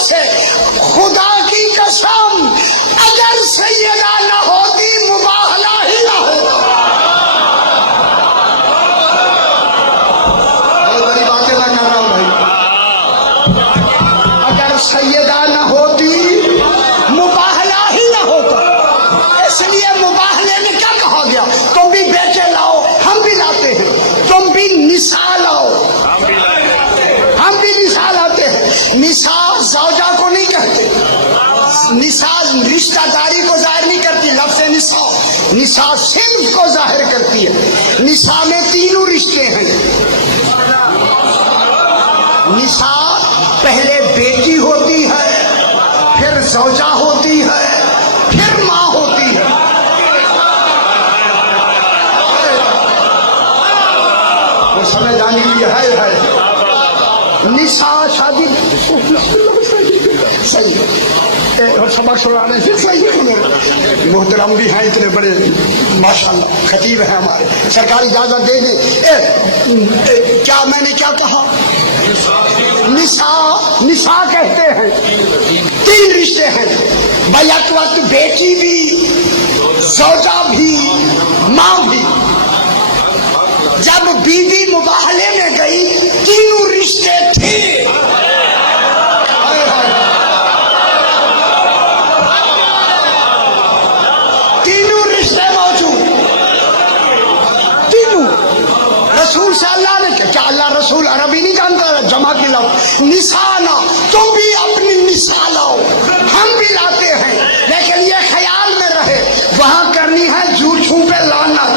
سے خدا کی قسم اگر سیدہ نہ ہوتی مباہلہ ہی نہ ہوتا. بہت بڑی باتیں میں کر رہا ہوں بھائی. اگر سیدہ نہ ہوتی مباہلہ ہی نہ ہوتا. اس لیے مباہلے میں کیا کہا گیا؟ تم بھی بیٹے لاؤ ہم بھی لاتے ہیں, تم بھی نساء لاؤ ہم بھی نساء لاتے ہیں. نساء زوجہ کو نہیں کہتے, نساء رشتہ داری کو ظاہر نہیں کرتی. لفظ نساء صنف کو ظاہر کرتی ہے. نساء میں تینوں رشتے ہیں. نساء پہلے بیٹی ہوتی ہے, پھر زوجہ ہوتی ہے, پھر ماں ہوتی ہے. وہ سمجھانے کے لیے ہے نساء شادی صحیح ہے. سبق سنانے سے صحیح ہے. محترم بھی ہیں اتنے بڑے ماشاءاللہ خطیب ہیں ہمارے, سرکار اجازت دے دیں. کیا میں نے کیا کہا؟ نساء کہتے ہیں. تین رشتے ہیں بیک وقت, بیٹی بھی, زوجہ بھی, ماں بھی. جب بیوی مباہلے میں گئی تینوں رشتے تھے. تینوں رشتے موجود, تینوں. رسول سے اللہ نے کیا اللہ رسول عربی نہیں جانتا, جمع کی لفظ نساء نا, تم بھی اپنی نساء لاؤ ہم بھی لاتے ہیں. لیکن یہ خیال میں رہے وہاں کرنی ہے جھوٹوں پہ لعنت.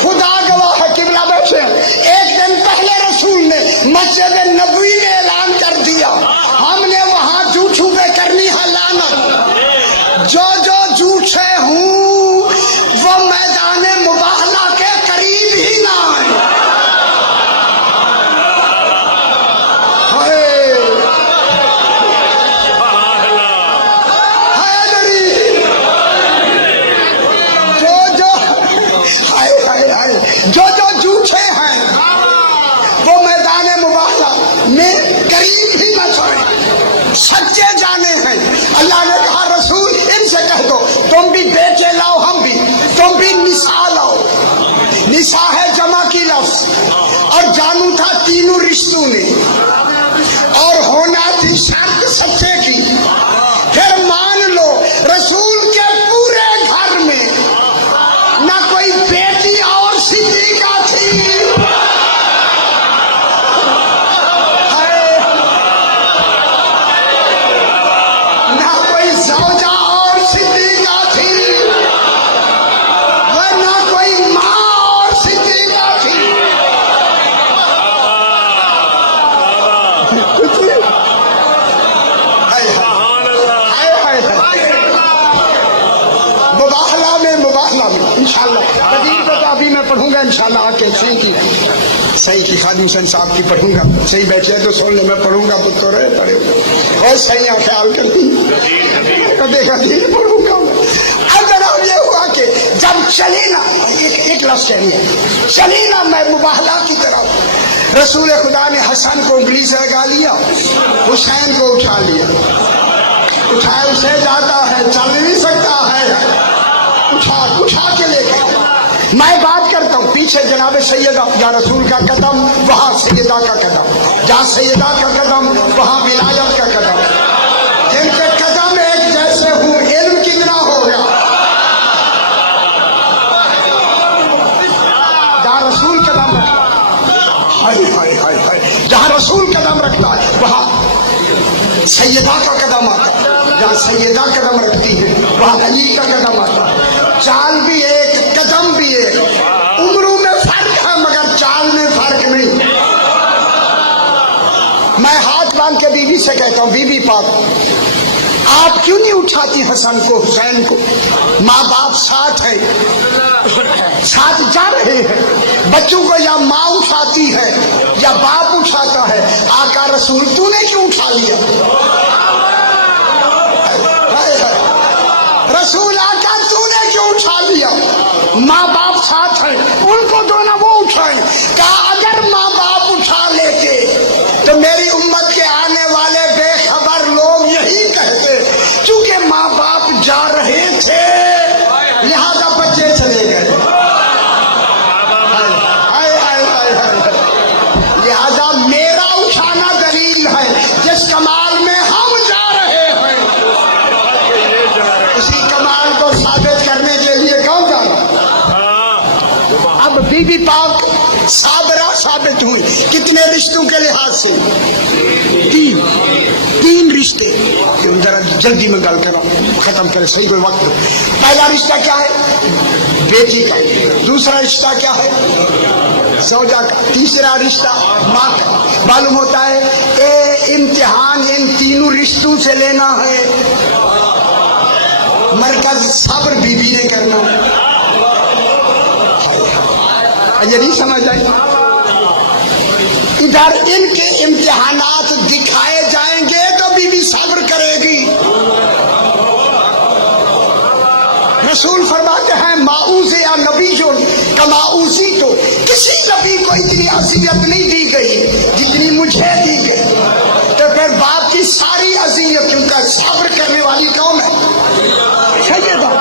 خدا گواہ ہے قبلہ بیٹھے. ایک دن پہلے رسول نے مسجد نبوی میں اعلان کر دیا ہم نے وہاں جھوٹوں پہ کرنی ہے لعنت. جو جھوٹے ہوں وہ میدان مباہلہ کے قریب ہی نہ آئے. جو جھوٹے ہیں وہ میدان مباہلہ میں قریب ہی نہ چھوڑیں. سچے جانے ہیں. اللہ نے کہا رسول ان سے کہہ دو تم بھی بیٹے لاؤ ہم بھی, تم بھی نساء لاؤ. نساء ہے جمع کی لفظ, اور جانو تھا تینوں رشتوں نے, اور ہونا تھی شرط سچے کی. پھر مان لو رسول کے پورے گھر میں نہ کوئی بیٹی اور صدیقہ تھی, نہ کوئی زوجہ اور صدیقہ تھی, نہ کوئی ماں اور صدیقہ تھی. مباہلہ میں انشاءاللہ قدیم کو تو ابھی میں پڑھوں گا انشاءاللہ آ کے صحیح کی خادم حسین صاحب کی پڑھوں گا. صحیح بیٹھے تو سن لے, میں پڑھوں گا تو رہے پڑے اور صحیح خیال کرتی دیکھا نہیں پڑھوں گا. اگر یہ ہوا کہ جب چلی نا ایک لفظ چلی نا میں مباہلہ کی طرف, رسول خدا نے حسن کو انگلی سے لگا لیا, حسین کو اٹھا لیا. اٹھائے اسے جاتا ہے, چل نہیں سکتا ہے, اٹھا کے لے گئے. میں بات کرتا ہوں پیچھے جناب سیدہ یا رسول کا قدم, وہاں سیدہ کا قدم, جہاں سیدہ کا قدم وہاں ولایت کا قدم. جن کے قدم ایک جیسے ہوں علم کتنا ہو گیا. جہاں رسول قدم رکھتا ہے, جہاں رسول قدم رکھتا ہے وہاں سیدہ کا قدم آتا ہے. جہاں سیدہ قدم رکھتی ہے وہاں علی کا قدم آتا ہے. چال بھی ایک, قدم بھی ایک, عمروں میں فرق ہے مگر چال میں فرق نہیں. میں ہاتھ باندھ کے بیوی سے کہتا ہوں, بی بی پاک آپ کیوں نہیں اٹھاتی حسن کو حسین کو؟ ماں باپ ساتھ ہے, ساتھ جا رہے ہیں. بچوں کو یا ماں اٹھاتی ہے یا باپ اٹھاتا ہے. آقا رسول تو نے کیوں اٹھا لیا؟ رسول آقا تو نے کیوں اٹھا لیا؟ ماں باپ ساتھ ہیں ان کو دو نہ وہ اٹھائیں. کہا اگر ماں باپ اٹھا لیتے تو میری امت کے آنے والے بے خبر لوگ یہی کہتے چونکہ ماں باپ جا رہے تھے لہذا بچے چلے گئے. لہذا میرا اٹھانا دلیل ہے جس کمال میں ہم جا رہے ہیں اسی کمال کو ثابت کرنے کے لیے کون جا رہا. اب بی بی پاک صابرہ ثابت ہوئی کتنے رشتوں کے لحاظ سے؟ تین رشتے. ذرا جلدی میں گل کرو ختم کرے صحیح کوئی وقت. پہلا رشتہ کیا ہے؟ بیٹی کا. دوسرا رشتہ کیا ہے؟ زوجہ کا. تیسرا رشتہ ماں کا. معلوم ہوتا ہے امتحان ان تینوں رشتوں سے لینا ہے. مرکز صبر بی بی نے کرنا. یہ نہیں سمجھ آئی. ادھر ان کے امتحانات دکھائے جائیں گے تو بی بی صبر کرے گی. رسول فرماتے ہیں ماؤزے یا نبی جو کماؤزی تو کسی نبی کو اتنی اذیت نہیں دی گئی جتنی مجھے دی گئی. تو پھر باپ کی ساری اذیتوں کا صبر کرنے والی کون ہے؟ سیدہ.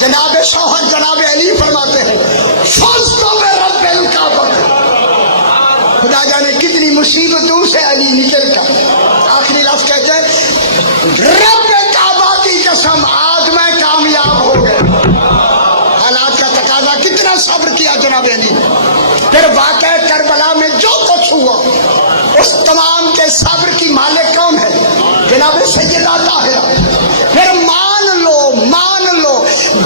جناب شوہر جناب علی فرماتے ہیں فاستو میں رب الکعبہ. خدا جانے کتنی مصیبتوں سے علی نکل کر آخری لفظ کہتے ہیں رب کعبہ کی قسم آج میں کامیاب ہو گیا. حالات کا تقاضا کتنا صبر کیا جناب علی. پھر واقعہ کربلا میں جو کچھ ہوا اس تمام کے صبر کی مالک کون ہے؟ جناب سیدہ طاہرہ. پھر مان لو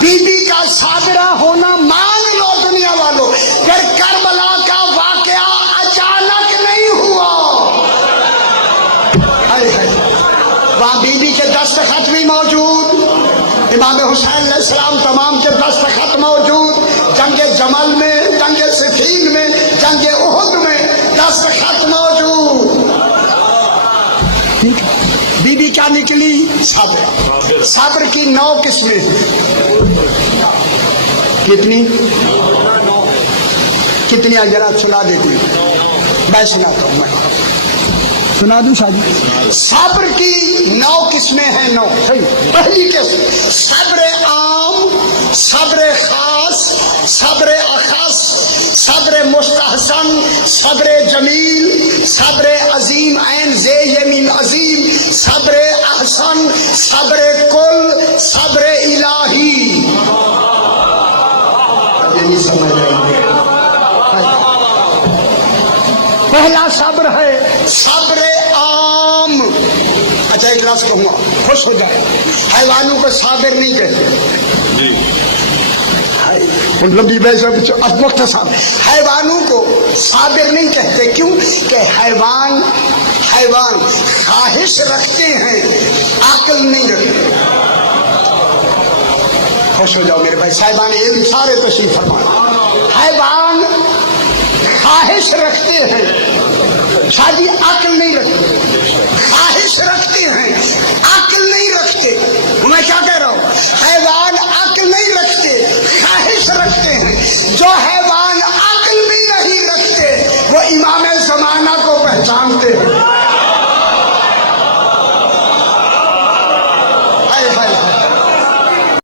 بی بی کا صابرہ ہونا مان لو دنیا والوں. پھر کربلا کا واقعہ اچانک نہیں ہوا. وہاں بی بی کے دستخط بھی موجود. امام حسین علیہ السلام تمام کے دستخط موجود. جنگ جمل میں, جنگ صفین میں, جنگ احد میں دستخط موجود. بی بی کیا نکلی؟ صبر. صبر کی 9 قسمیں. کتنی اگر سنا دیتی میں سناتا ہوں. میں سنا دوں شادی. صبر کی 9 قسمیں ہیں. 9 صحیح. پہلی قسم صبر عام, صبر خاص, صبر اخص, صبر مستحسن, صبر جمیل, صبر عظیم عین زے یمین عظیم, صبر احسن, صبر کل, صبر الہی. پہلا صبر ہے صبر عام. اچھا ایک لفظ کہوں گا خوش ہو جائے. حیوانوں کو صابر نہیں کہتے. لمبی بحث اب مختصر. حیوانوں کو صابر نہیں کہتے. کیوں کہ حیوان خواہش رکھتے ہیں, عقل نہیں رکھتے. خوش ہو جاؤ میرے بھائی. صاحبان یہ بھی سارے تشریف فرمائیں. حیوان خواہش رکھتے ہیں, شادی عقل نہیں رکھتے. خواہش رکھتے ہیں, عقل نہیں رکھتے. میں کیا کہہ رہا ہوں؟ حیوان عقل نہیں رکھتے, خواہش رکھتے ہیں. جو حیوان عقل بھی نہیں رکھتے وہ امام زمانہ کو پہچانتے ہیں.